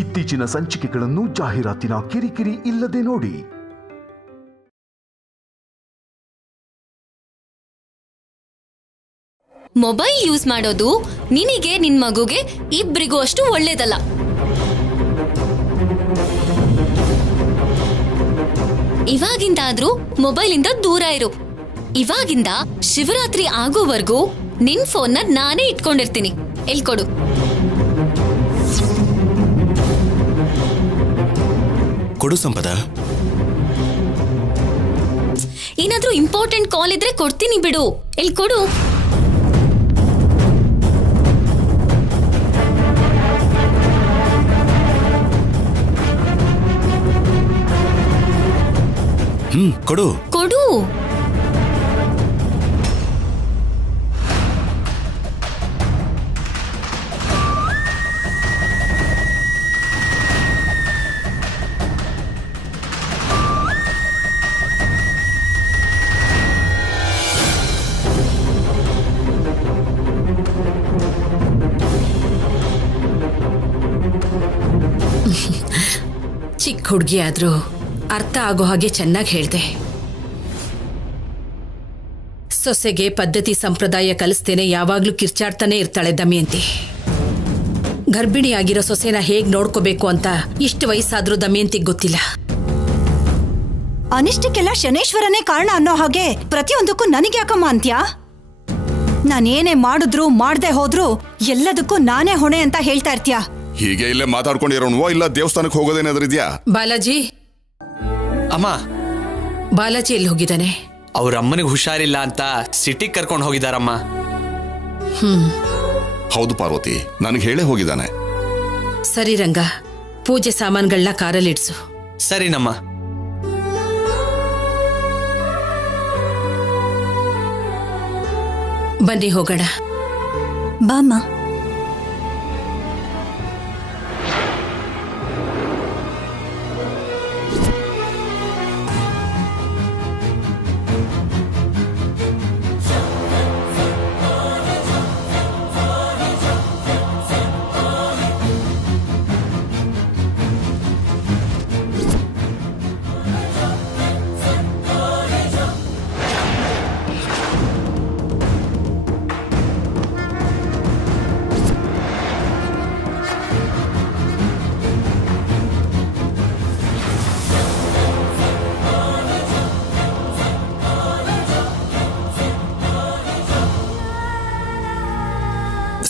ಇತ್ತೀಚಿನ ಸಂಚಿಕೆಗಳನ್ನು ಜಾಹೀರಾತಿನ ಕಿರಿಕಿರಿ ಇಲ್ಲದೆ ನೋಡಿ. ಮೊಬೈಲ್ ಯೂಸ್ ಮಾಡೋದು ನಿನಗೆ ನಿನ್ ಮಗುಗೆ ಇಬ್ಬರಿಗೂ ಅಷ್ಟು ಒಳ್ಳೇದಲ್ಲ. ಇವಾಗಿಂದಾದ್ರೂ ಮೊಬೈಲಿಂದ ದೂರ ಇರು. ಇವಾಗಿಂದ ಶಿವರಾತ್ರಿ ಆಗೋವರೆಗೂ ನಿನ್ ಫೋನ್ನ ನಾನೇ ಇಟ್ಕೊಂಡಿರ್ತೀನಿ. ಎಲ್ಕೊಡು. ಕೊಡು ಸಂಪದ. ಏನಾದ್ರೂ ಇಂಪಾರ್ಟೆಂಟ್ ಕಾಲ್ ಇದ್ರೆ ಕೊಡ್ತೀನಿ ಬಿಡು. ಎಲ್ಕೊಡು. ಕೊಡು ಕೊಡು. ಚಿಕ್ಕ ಹುಡುಗಿ ಆದ್ರೂ ಅರ್ಥ ಆಗೋ ಹಾಗೆ ಚೆನ್ನಾಗಿ ಹೇಳ್ದೆ. ಸೊಸೆಗೆ ಪದ್ಧತಿ ಸಂಪ್ರದಾಯ ಕಲಿಸ್ತೇನೆ ಯಾವಾಗ್ಲೂ ಕಿರ್ಚಾಡ್ತಾನೆ ಇರ್ತಾಳೆ ದಮಯಂತಿ. ಗರ್ಭಿಣಿಯಾಗಿರೋ ಸೊಸೆನ ಹೇಗ್ ನೋಡ್ಕೋಬೇಕು ಅಂತ ಇಷ್ಟು ವಯಸ್ಸಾದ್ರೂ ದಮಯಂತಿಗೆ ಗೊತ್ತಿಲ್ಲ. ಅನಿಷ್ಟಕ್ಕೆಲ್ಲ ಶನೇಶ್ವರನೇ ಕಾರಣ ಅನ್ನೋ ಹಾಗೆ ಪ್ರತಿಯೊಂದಕ್ಕೂ ನನಗೆ ಯಾಕಮ್ಮ ಅಂತ್ಯಾ? ನಾನೇನೇ ಮಾಡಿದ್ರು ಮಾಡದೆ ಹೋದ್ರು ಎಲ್ಲದಕ್ಕೂ ನಾನೇ ಹೊಣೆ ಅಂತ ಹೇಳ್ತಾ ಇರ್ತೀಯಾ? ಹೀಗೆ ಇಲ್ಲೇ ಮಾತಾಡ್ಕೊಂಡಿರೋಣವೋ ಇಲ್ಲ ದೇವಸ್ಥಾನಕ್ಕೆ ಹೋಗೋದೇನಾದ್ರೂ ಇದೆಯಾ? ಬಾಲಾಜಿ. ಅಮ್ಮ, ಬಾಲಾಜಿ ಎಲ್ಲಿ ಹೋಗಿದ್ದಾನೆ? ಅವ್ರ ಅಮ್ಮನಿಗೆ ಹುಷಾರಿಲ್ಲ ಅಂತ ಸಿಟಿಗೆ ಕರ್ಕೊಂಡು ಹೋಗಿದಾರಮ್ಮ. ಹೌದು ಪಾರ್ವತಿ, ನನಗೆ ಹೇಳೇ ಹೋಗಿದ್ದಾನೆ. ಸರಿ ರಂಗ, ಪೂಜೆ ಸಾಮಾನುಗಳನ್ನ ಕಾರಲ್ಲಿ ಇಡ್ಸು. ಸರಿನಮ್ಮ. ಬನ್ನಿ ಹೋಗೋಣ. ಬಾಮ್ಮ.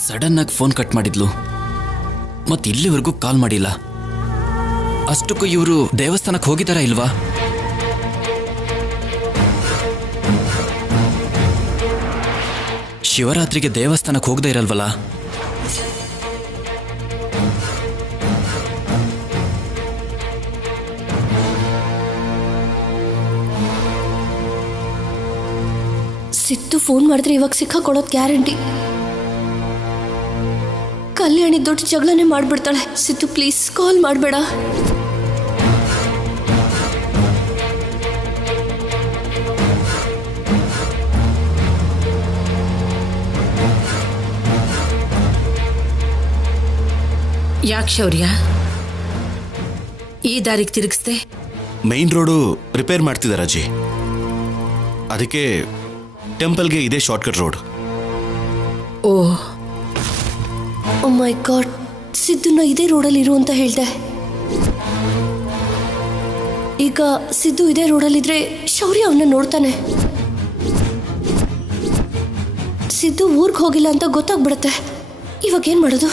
ಸಡನ್ ಆಗಿ ಫೋನ್ ಕಟ್ ಮಾಡಿದ್ಲು, ಮತ್ತೆ ಇಲ್ಲಿವರೆಗೂ ಕಾಲ್ ಮಾಡಿಲ್ಲ. ಅಷ್ಟಕ್ಕೂ ಇವರು ದೇವಸ್ಥಾನಕ್ಕೆ ಹೋಗಿದಾರ ಇಲ್ವಾ? ಶಿವರಾತ್ರಿಗೆ ದೇವಸ್ಥಾನಕ್ಕೆ ಹೋಗದೆ ಇರಲ್ವಲ್ಲ? ಸಿದ್ದು ಫೋನ್ ಮಾಡಿದ್ರೆ ಇವಾಗ ಸಿಕ್ಕಾಕೊಳ್ಳೋದು ಗ್ಯಾರಂಟಿ. ಕಲ್ಯಾಣಿ ದೊಡ್ಡ ಜಗಳನೇ ಮಾಡ್ಬಿಡ್ತಾಳೆ. ಸಿದ್ದು ಪ್ಲೀಸ್ ಕಾಲ್ ಮಾಡಬೇಡ. ಯಾಕೆ ಶೌರ್ಯ ಈ ದಾರಿಗೆ ತಿರುಗಿಸ್ದೆ? ಮೈನ್ ರೋಡು ರಿಪೇರ್ ಮಾಡ್ತಿದ್ದಾರೆ ಅಜ್ಜಿ, ಅದಕ್ಕೆ ಟೆಂಪಲ್ಗೆ ಇದೇ ಶಾರ್ಟ್ಕಟ್ ರೋಡ್. ಓ ಮೈ ಗಾಡ್, ಸಿದ್ದುನ ಇದೇ ರೋಡಲ್ಲಿ ಇರು ಅಂತ ಹೇಳ್ದೆ. ಈಗ ಸಿದ್ದು ಇದೇ ರೋಡಲ್ಲಿದ್ರೆ ಶೌರ್ಯ ಅವನ್ನ ನೋಡ್ತಾನೆ. ಸಿದ್ದು ಊರ್ಗ್ ಹೋಗಿಲ್ಲ ಅಂತ ಗೊತ್ತಾಗ್ಬಿಡತ್ತೆ. ಇವಾಗ ಏನ್ ಮಾಡೋದು?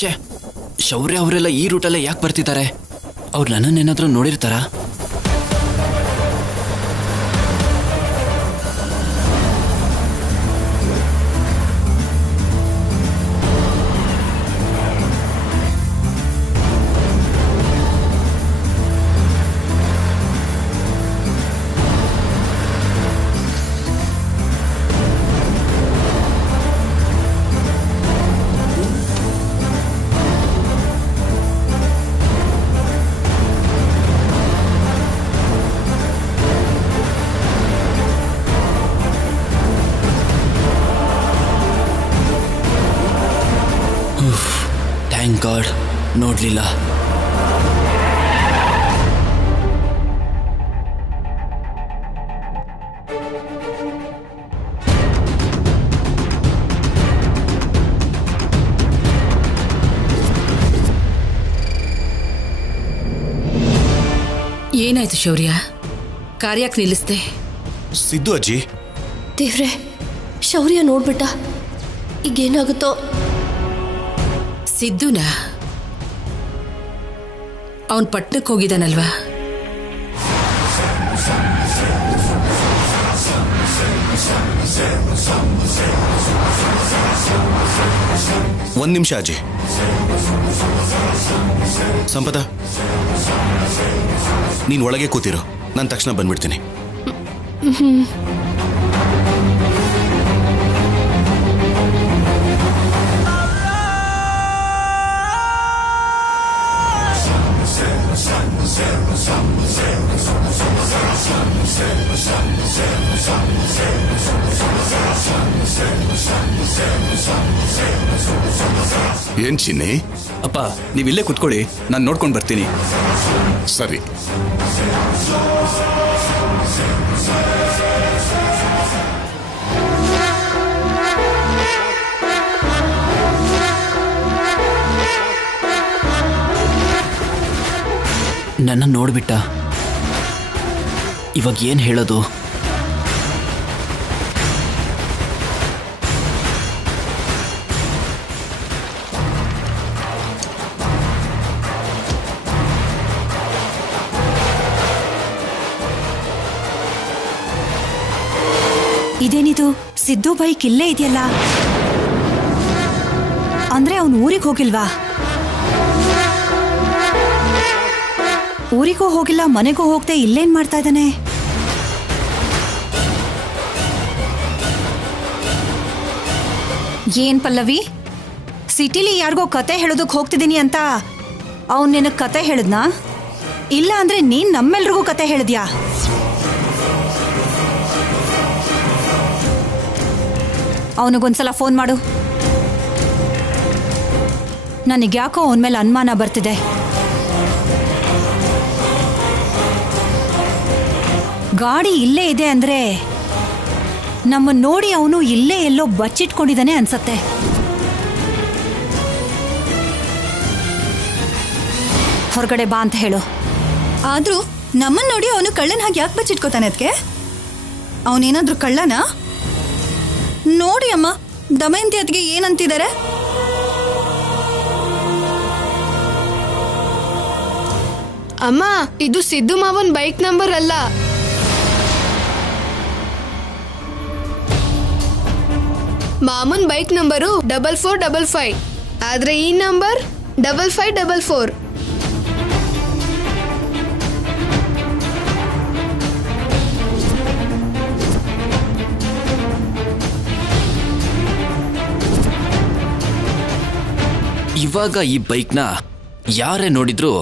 ಛೇ, ಶೌರ್ಯ ಅವರೆಲ್ಲ ಈ ರೂಟಲ್ಲೇ ಯಾಕೆ ಬರ್ತಿದ್ದಾರೆ? ಅವ್ರು ನನ್ನನ್ನೇನಾದರೂ ನೋಡಿರ್ತಾರಾ? ಥ್ಯಾಂಕ್ ಗಾಡ್, ನೋಡ್ಲಿಲ್ಲ. ಏನಾಯ್ತು ಶೌರ್ಯ? ಕಾರ್ಯಕ್ಕೆ ನಿಲ್ಲಿಸ್ದೆ? ಸಿದ್ದು ಅಜ್ಜಿ, ದೇವ್ರೆ, ಶೌರ್ಯ ನೋಡ್ಬಿಟ್ಟ, ಈಗೇನಾಗುತ್ತೋ? ಸಿದ್ದುನಾ? ಅವನ್ ಪಟ್ಟಣಕ್ಕೆ ಹೋಗಿದ್ದಾನಲ್ವಾ? ಒಂದ್ ನಿಮಿಷ ಅಜ್ಜಿ. ಸಂಪದ, ನೀನ್ ಒಳಗೆ ಕೂತಿರು, ನಾನು ತಕ್ಷಣ ಬಂದ್ಬಿಡ್ತೀನಿ. ಏನ್ ಚಿನ್ನಿ? ಅಪ್ಪ, ನೀವಿಲ್ಲೇ ಕುತ್ಕೊಳ್ಳಿ, ನಾನು ನೋಡ್ಕೊಂಡು ಬರ್ತೀನಿ. ಸರಿ. ನನ್ನ ನೋಡ್ಬಿಟ್ಟ. ಇವಾಗ ಏನು ಹೇಳೋದು? ಇದೇನಿದು? ಸಿದ್ದು ಬೈಕ್ ಇಲ್ಲೇ ಇದೆಯಲ್ಲ, ಅಂದ್ರೆ ಅವನು ಊರಿಗೆ ಹೋಗಿಲ್ವಾ? ಊರಿಗೂ ಹೋಗಿಲ್ಲ, ಮನೆಗೂ ಹೋಗದೆ ಇಲ್ಲೇನ್ ಮಾಡ್ತಾ ಇದ್ದಾನೆ? ಏನ್ ಪಲ್ಲವಿ, ಸಿಟಿಲಿ ಯಾರಿಗೋ ಕತೆ ಹೇಳೋದಕ್ಕೆ ಹೋಗ್ತಿದ್ದೀನಿ ಅಂತ ಅವನ್ ನಿನಗೆ ಕತೆ ಹೇಳಿದ್ನಾ? ಇಲ್ಲ ಅಂದ್ರೆ ನೀನ್ ನಮ್ಮೆಲ್ರಿಗೂ ಕತೆ ಹೇಳಿದ್ಯಾ? ಅವನಿಗೊಂದ್ಸಲ ಫೋನ್ ಮಾಡು. ನನಗ್ಯಾಕೋ ಅವನ ಮೇಲೆ ಅನುಮಾನ ಬರ್ತಿದೆ. ಗಾಡಿ ಇಲ್ಲೇ ಇದೆ ಅಂದ್ರೆ ನಮ್ಮ ನೋಡಿ ಅವನು ಇಲ್ಲೇ ಎಲ್ಲೋ ಬಚ್ಚಿಟ್ಕೊಂಡಿದ್ದಾನೆ ಅನ್ಸತ್ತೆ. ಹೊರಗಡೆ ಬಾ ಅಂತ ಹೇಳು. ಆದ್ರೂ ನಮ್ಮನ್ನ ನೋಡಿ ಅವನು ಕಳ್ಳನ ಹಾಗೆ ಯಾಕೆ ಬಚ್ಚಿಟ್ಕೋತಾನೆ? ಅದಕ್ಕೆ ಅವನೇನಾದ್ರೂ ಕಳ್ಳನ? ನೋಡಿ ಅಮ್ಮ, ದಮಯಂತಿ ಅತ್ತಿಗೆ ಏನಂತಿದ್ದಾರೆ? ಅಮ್ಮ, ಇದು ಸಿದ್ದು ಮಾವನ್ ಬೈಕ್ ನಂಬರ್ ಅಲ್ಲ. ಮಾಮನ್ ಬೈಕ್ ನಂಬರು 4455, ಆದ್ರೆ ಈ ನಂಬರ್ 5544. ಇವಾಗ ಈ ಬೈಕ್ನ ಯಾರೇ ನೋಡಿದ್ರು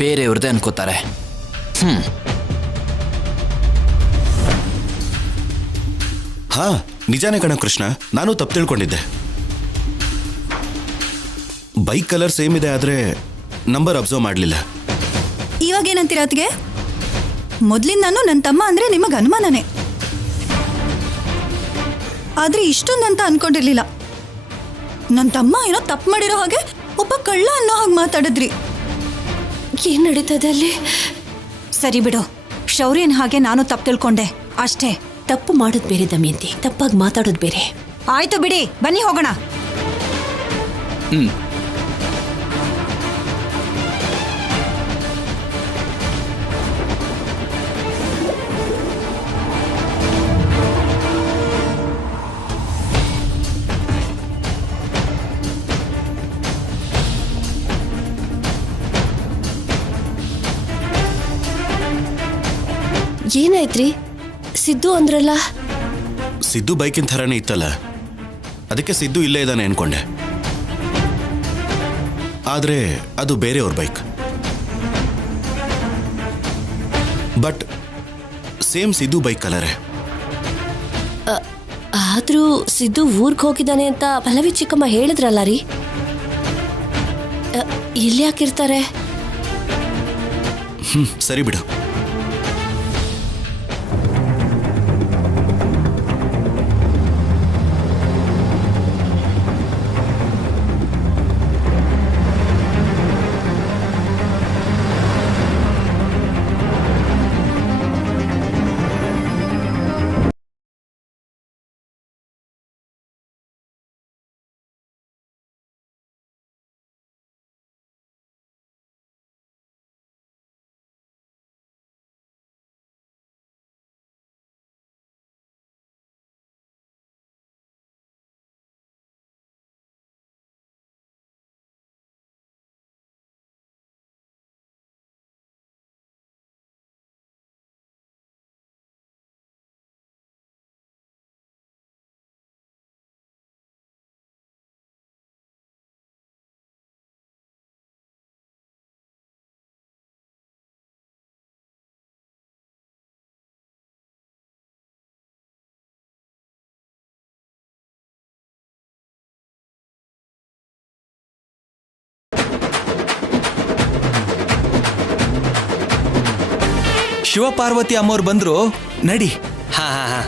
ಬೇರೆಯವ್ರದೇ ಅನ್ಕೋತಾರೆ. ಹಾ, ನಿಜಾನೇ ಕಣ ಕೃಷ್ಣ, ನಾನು ತಪ್ಪು ತಿಳ್ಕೊಂಡಿದ್ದೆ. ಬೈಕ್ ಕಲರ್ ಸೇಮ್ ಇದೆ, ಆದ್ರೆ ನಂಬರ್ ಅಬ್ಸರ್ವ್ ಮಾಡಲಿಲ್ಲ. ಇವಾಗ ಏನಂತೀರ ಅತ್ತಿಗೆ? ಮೊದ್ಲಿಂದಾನು ನನ್ನ ತಮ್ಮ ಅಂದ್ರೆ ನಿಮಗೆ ಅನುಮಾನನೇ, ಆದ್ರೆ ಇಷ್ಟೊಂದಂತ ಅನ್ಕೊಂಡಿರ್ಲಿಲ್ಲ. ನನ್ನ ತಮ್ಮ ಏನೋ ತಪ್ಪು ಮಾಡಿರೋ ಹಾಗೆ ಒಬ್ಬ ಕಳ್ಳ ಅನ್ನೋ ಹಾಗೆ ಮಾತಾಡಿದ್ರಿ. ಏನ್ ನಡೀತದೆ ಅಲ್ಲಿ? ಸರಿ ಬಿಡು, ಶೌರ್ಯನ್ ಹಾಗೆ ನಾನು ತಪ್ಪು ತಿಳ್ಕೊಂಡೆ ಅಷ್ಟೇ. ತಪ್ಪು ಮಾಡೋದು ಬೇರೆ ದಮಯಂತಿ, ತಪ್ಪಾಗಿ ಮಾತಾಡೋದು ಬೇರೆ. ಆಯ್ತು ಬಿಡಿ, ಬನ್ನಿ ಹೋಗೋಣ. ಏನಾಯ್ತ್ರಿ? ಸಿದ್ದು ಅಂದ್ರಲ್ಲ. ಸಿದ್ದು ಬೈಕಿನ ಥರನೇ ಇತ್ತಲ್ಲ, ಅದಕ್ಕೆ ಸಿದ್ದು ಇಲ್ಲೇ ಇದ್ದಾನೆ ಅನ್ಕೊಂಡೆ. ಆದರೆ ಅದು ಬೇರೆಯವ್ರ bike. But same Siddu bike ಕಲರೇ. ಆದ್ರೂ ಸಿದ್ದು ಊರ್ಗ್ ಹೋಗಿದ್ದಾನೆ ಅಂತ ಪಲ್ಲವಿ ಚಿಕ್ಕಮ್ಮ ಹೇಳಿದ್ರಲ್ಲ ರೀ. ಇಲ್ಲಿ ಯಾಕಿರ್ತಾರೆ? ಸರಿ ಬಿಡು. ಶಿವಪಾರ್ವತಿ ಅಮ್ಮವ್ರು ಬಂದ್ರು, ನಡಿ. ಹಾ ಹಾ ಹಾ.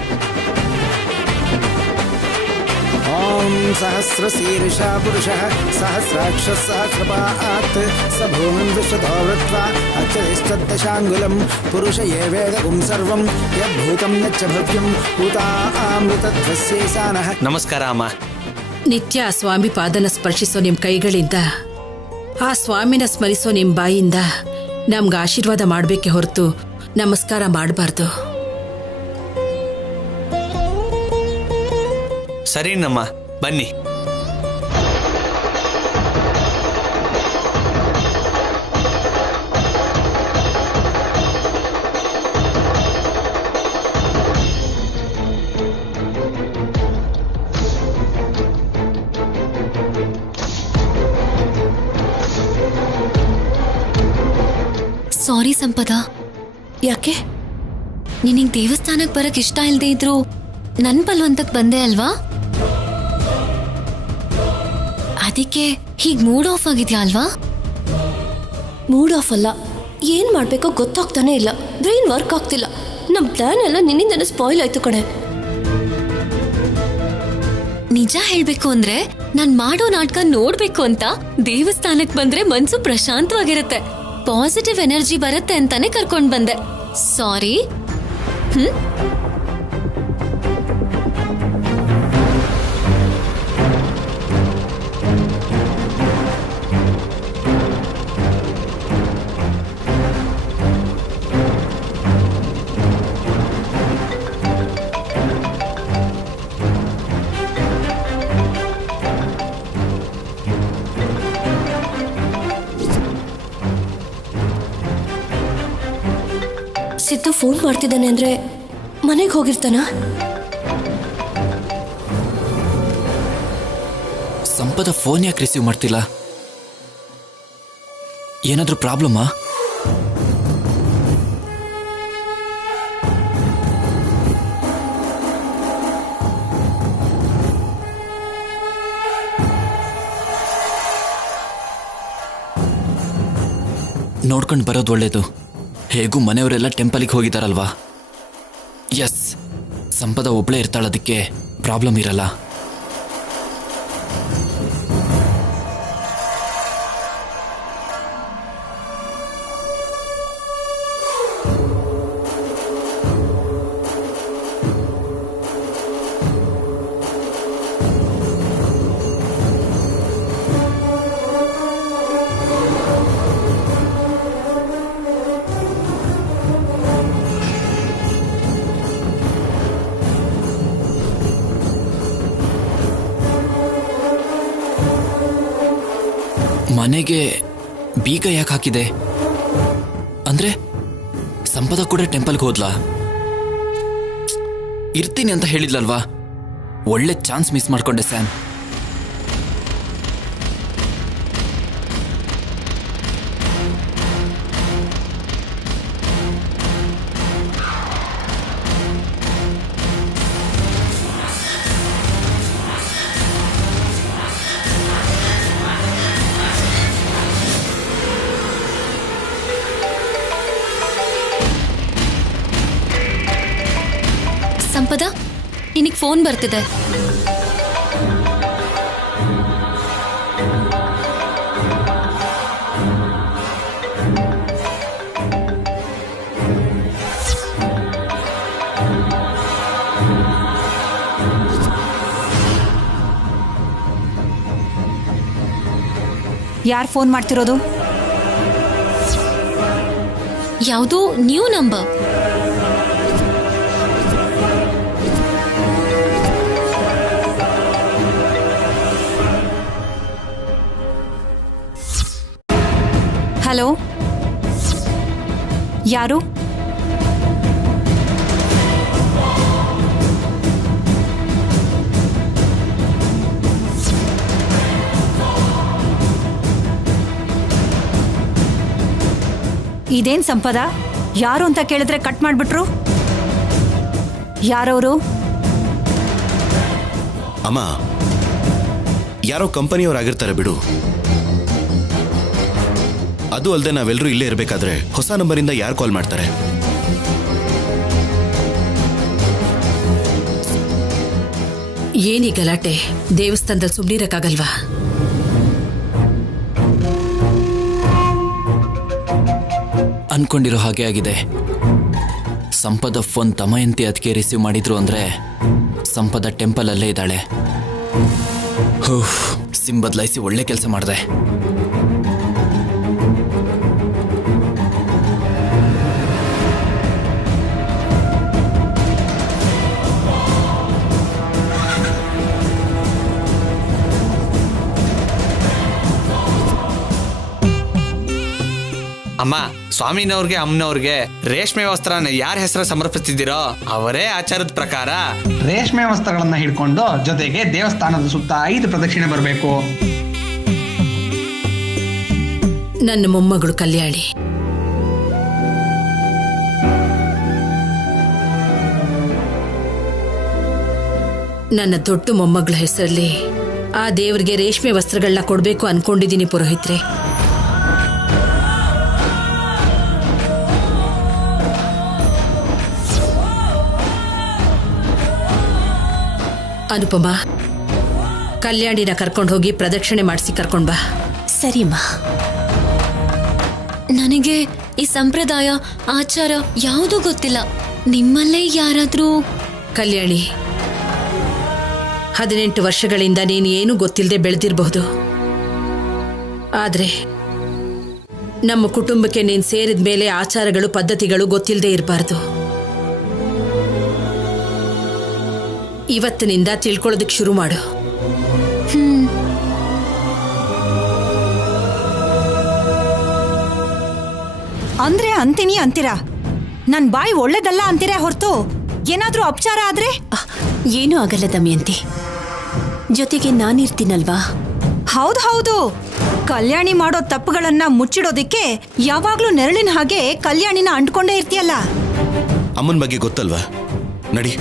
ಓಂ ಸಹಸ್ರ ಶೀರ್ಷ ಪುರುಷಃ ಸಹಸ್ರಾಕ್ಷ ಸಹಸ್ರಪಾತ್ ಸ ಭೂಮಿಂ ವಿಶ್ವತೋ ವೃತ್ವಾ ಅಚ್ಚರಿಷ್ಟದಶಾಂಗುಲಂ ಪುರುಷ ಯೇ ವೇದಗುಂ ಸರ್ವಂ ಯದ್ಭೂತಂ ಯಚ್ಚ ಭವ್ಯಂ ಭೂತಾ ಅಮೃತತ್ವಸ್ಯೇಷಾನಃ. ನಮಸ್ಕಾರ ಅಮ್ಮ. ನಿತ್ಯ ಆ ಸ್ವಾಮಿ ಪಾದನ ಸ್ಪರ್ಶಿಸೋ ನಿಮ್ ಕೈಗಳಿಂದ, ಆ ಸ್ವಾಮಿನ ಸ್ಮರಿಸೋ ನಿಮ್ ಬಾಯಿಂದ ನಮ್ಗೆ ಆಶೀರ್ವಾದ ಮಾಡ್ಬೇಕೆ ಹೊರತು ನಮಸ್ಕಾರ ಮಾಡಬಾರ್ದು. ಸರಿನಮ್ಮ, ಬನ್ನಿ. ಸಾರಿ ಸಂಪದ. ಯಾಕೆ? ನಿನಗೆ ದೇವಸ್ಥಾನಕ್ಕೆ ಬರಕ್ ಇಷ್ಟ ಇಲ್ದೇ ಇದ್ರು ನನ್ ಬಲ್ವಂತಕ್ ಬಂದೆ ಅಲ್ವಾ? ಅದಕ್ಕೆ ಹೀಗ್ ಮೂಡ್ ಆಫ್ ಆಗಿದ್ಯಾ ಅಲ್ವಾ? ಮೂಡ್ ಆಫ್ ಅಲ್ಲ, ಏನ್ ಮಾಡ್ಬೇಕೋ ಗೊತ್ತಾಗ್ತಾನೆ ಇಲ್ಲ. ಬ್ರೈನ್ ವರ್ಕ್ ಆಗ್ತಿಲ್ಲ. ನಮ್ ಪ್ಲಾನ್ ಎಲ್ಲ ನಿನ್ನಿಂದನೇ ಸ್ಪಾಯ್ಲ್ ಆಯ್ತು ಕಣೆ. ನಿಜ ಹೇಳ್ಬೇಕು ಅಂದ್ರೆ ನಾನ್ ಮಾಡೋ ನಾಟಕ ನೋಡ್ಬೇಕು ಅಂತ ದೇವಸ್ಥಾನಕ್ ಬಂದ್ರೆ ಮನ್ಸು ಪ್ರಶಾಂತವಾಗಿರುತ್ತೆ, ಪಾಸಿಟಿವ್ ಎನರ್ಜಿ ಬರುತ್ತೆ ಅಂತಾನೆ ಕರ್ಕೊಂಡ್ ಬಂದೆ. ಸಾರಿ. ಸಿದ್ದು ಫೋನ್ ಮಾಡ್ತಿದ್ದಾನೆ ಅಂದ್ರೆ ಮನೆಗೆ ಹೋಗಿರ್ತಾನ? ಸಂಪದ ಫೋನ್ ಯಾಕೆ ರಿಸೀವ್ ಮಾಡ್ತಿಲ್ಲ? ಏನಾದ್ರೂ ಪ್ರಾಬ್ಲಮ್ಮಾ? ನೋಡ್ಕೊಂಡು ಬರೋದು ಒಳ್ಳೇದು. ಹೇಗೂ ಮನೆಯವರೆಲ್ಲ ಟೆಂಪಲಿಗೆ ಹೋಗಿದ್ದಾರಲ್ವಾ? ಎಸ್, ಸಂಪದ ಒಬ್ಳೇ ಇರ್ತಾಳದಕ್ಕೆ ಪ್ರಾಬ್ಲಮ್ ಇರಲ್ಲ. ಮನೆಗೆ ಬೀಗ ಯಾಕೆ ಹಾಕಿದೆ? ಅಂದ್ರೆ ಸಂಪದ ಕೂಡ ಟೆಂಪಲ್ಗೆ ಹೋದ್ಲಾ? ಇರ್ತೀನಿ ಅಂತ ಹೇಳಿದ್ಲಲ್ವಾ, ಒಳ್ಳೆ ಚಾನ್ಸ್ ಮಿಸ್ ಮಾಡ್ಕೊಂಡೆ ಸ್ಯಾಮ್. ಸಂಪದ, ನಿನಗೆ ಫೋನ್ ಬರ್ತಿದೆ. ಯಾರು ಫೋನ್ ಮಾಡ್ತಿರೋದು? ಯಾವುದೋ ನ್ಯೂ ನಂಬರ್. ಹಲೋ, ಯಾರು? ಇದೇನ್ ಸಂಪದ, ಯಾರು ಅಂತ ಕೇಳಿದ್ರೆ ಕಟ್ ಮಾಡ್ಬಿಟ್ರು. ಯಾರವರು? ಅಮ್ಮ, ಯಾರೋ ಕಂಪನಿಯವರಾಗಿರ್ತಾರೆ ಬಿಡು. ಅದು ಅಲ್ಲದೆ ನಾವೆಲ್ಲರೂ ಇಲ್ಲೇ ಇರಬೇಕಾದ್ರೆ ಹೊಸ ನಂಬರಿಂದ ಯಾರು ಕಾಲ್ ಮಾಡ್ತಾರೆ? ಏನಿ ಗಲಾಟೆ? ದೇವಸ್ಥಾನದಲ್ಲಿ ಸುಮ್ಮನಿರಕ್ಕಾಗಲ್ವಾ? ಅನ್ಕೊಂಡಿರೋ ಹಾಗೆ ಆಗಿದೆ. ಸಂಪದ ಫೋನ್ ದಮಯಂತಿ ಅದಕ್ಕೆ ರಿಸೀವ್ ಮಾಡಿದ್ರು ಅಂದ್ರೆ ಸಂಪದ ಟೆಂಪಲ್ ಅಲ್ಲೇ ಇದ್ದಾಳೆ. ಸಿಮ್ ಬದಲಾಯಿಸಿ ಒಳ್ಳೆ ಕೆಲಸ ಮಾಡಿದೆ. ಅಮ್ಮ, ಸ್ವಾಮಿನವ್ರಿಗೆ ಅಮ್ಮನವ್ರಿಗೆ ರೇಷ್ಮೆ ವಸ್ತ್ರನ ಯಾರ ಹೆಸರು ಸಮರ್ಪಿಸ್ತಿದ್ದೀರೋ ಅವರೇ ಆಚಾರದ ಪ್ರಕಾರ ರೇಷ್ಮೆ ವಸ್ತ್ರಗಳನ್ನ ಹಿಡ್ಕೊಂಡು ಜೊತೆಗೆ ದೇವಸ್ಥಾನದ ಸುತ್ತ 5 ಪ್ರದಕ್ಷಿಣೆ ಬರಬೇಕು. ನನ್ನ ಮೊಮ್ಮಗಳು ಕಲ್ಯಾಣಿ. ನನ್ನ ದೊಡ್ಡ ಮೊಮ್ಮಗಳ ಹೆಸರಲ್ಲಿ ಆ ದೇವರಿಗೆ ರೇಷ್ಮೆ ವಸ್ತ್ರಗಳನ್ನ ಕೊಡ್ಬೇಕು ಅನ್ಕೊಂಡಿದ್ದೀನಿ ಪುರೋಹಿತ್ರೆ. ಅನುಪಮ, ಕಲ್ಯಾಣಿನ ಕರ್ಕೊಂಡು ಹೋಗಿ ಪ್ರದಕ್ಷಿಣೆ ಮಾಡಿಸಿ ಕರ್ಕೊಂಡ್ ಬಾ. ಸರಿಮ್ಮ. ನನಗೆ ಈ ಸಂಪ್ರದಾಯ ಆಚಾರ ಯಾವುದೂ ಗೊತ್ತಿಲ್ಲ. ನಿಮ್ಮಲ್ಲೇ ಯಾರಾದ್ರೂ? ಕಲ್ಯಾಣಿ, 18 ವರ್ಷಗಳಿಂದ ನೀನು ಏನೂ ಗೊತ್ತಿಲ್ಲದೆ ಬೆಳೆದಿರಬಹುದು. ಆದ್ರೆ ನಮ್ಮ ಕುಟುಂಬಕ್ಕೆ ನೀನು ಸೇರಿದ ಮೇಲೆ ಆಚಾರಗಳು ಪದ್ಧತಿಗಳು ಗೊತ್ತಿಲ್ಲದೆ ಇರಬಾರ್ದು. ಇವತ್ತಿನಿಂದ ತಿಳ್ಕೊಳ್ಳೋದಕ್ಕೆ ಶುರು ಮಾಡು. ಅಂದ್ರೆ ಅಂತೀನಿ ಅಂತೀರಾ? ನನ್ ಬಾಯಿ ಒಳ್ಳೇದಲ್ಲ ಅಂತೀರಾ ಹೊರತು ಏನಾದ್ರೂ ಅಪಚಾರ ಆದ್ರೆ? ಏನೂ ಆಗಲ್ಲ ದಮಯಂತಿ, ಜೊತೆಗೆ ನಾನಿರ್ತೀನಲ್ವಾ. ಹೌದು ಹೌದು, ಕಲ್ಯಾಣಿ ಮಾಡೋ ತಪ್ಪುಗಳನ್ನ ಮುಚ್ಚಿಡೋದಿಕ್ಕೆ ಯಾವಾಗ್ಲೂ ನೆರಳಿನ ಹಾಗೆ ಕಲ್ಯಾಣಿನ ಅಂಟ್ಕೊಂಡೇ ಇರ್ತೀಯಲ್ಲ. ಅಮ್ಮನ ಬಗ್ಗೆ ಗೊತ್ತಲ್ವಾ? ನಡಿ.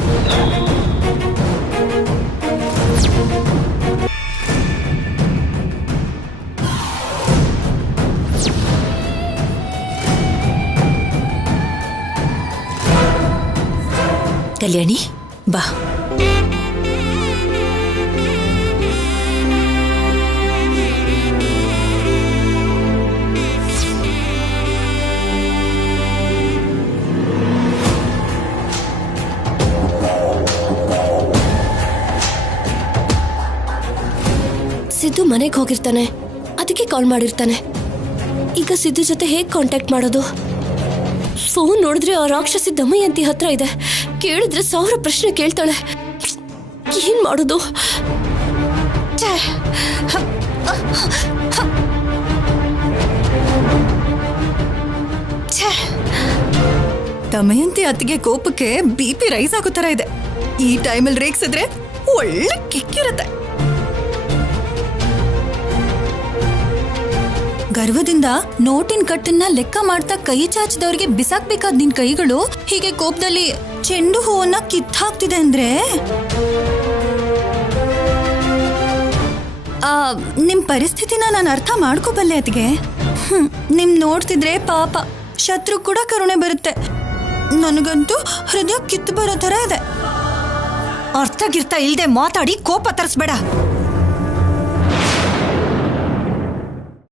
ಕಲ್ಯಾಣಿ ಬಾ. ಸಿದ್ದು ಮನೆಗೆ ಹೋಗಿರ್ತಾನೆ, ಅದಕ್ಕೆ ಕಾಲ್ ಮಾಡಿರ್ತಾನೆ. ಈಗ ಸಿದ್ದು ಜೊತೆ ಹೇಗೆ ಕಾಂಟ್ಯಾಕ್ಟ್ ಮಾಡೋದು? ಫೋನ್ ನೋಡಿದ್ರೆ ಆ ರಾಕ್ಷಸಿ ದಮಯಂತಿ ಹತ್ರ ಇದೆ. ಕೇಳಿದ್ರೆ 1000 ಪ್ರಶ್ನೆ ಕೇಳ್ತಾಳೆ. ಏನ್ ಮಾಡೋದು? ದಮಯಂತಿ ಅತ್ತಿಗೆ ಕೋಪಕ್ಕೆ BP ರೈಸ್ ಆಗೋ ತರ ಇದೆ. ಈ ಟೈಮಲ್ಲಿ ರೇಗ್ಸಿದ್ರೆ ಒಳ್ಳೆ ಕಿಕ್ಕಿರುತ್ತೆ. ಗರ್ವದಿಂದ ನೋಟಿನ ಕಟ್ಟನ್ನ ಲೆಕ್ಕ ಮಾಡ್ತಾ ಕೈ ಚಾಚಿದವ್ರಿಗೆ ಬಿಸಾಕ್ಬೇಕಾದ ನಿನ್ ಕೈಗಳು ಹೀಗೆ ಕೋಪದಲ್ಲಿ ಚೆಂಡು ಹೂವನ್ನ ಕಿತ್ತಾಕ್ತಿದೆ ಅಂದ್ರೆ ನಿಮ್ ಪರಿಸ್ಥಿತಿನ ನಾನು ಅರ್ಥ ಮಾಡ್ಕೋಬಲ್ಲೆ ಅದ್ಗೆ. ನಿಮ್ ನೋಡ್ತಿದ್ರೆ ಪಾಪ ಶತ್ರು ಕೂಡ ಕರುಣೆ ಬರುತ್ತೆ. ನನಗಂತೂ ಹೃದಯ ಕಿತ್ತು ಬರೋ ತರ ಇದೆ. ಅರ್ಥ ಗಿರ್ತ ಇಲ್ದೆ ಮಾತಾಡಿ ಕೋಪ ತರಿಸ್ಬೇಡ.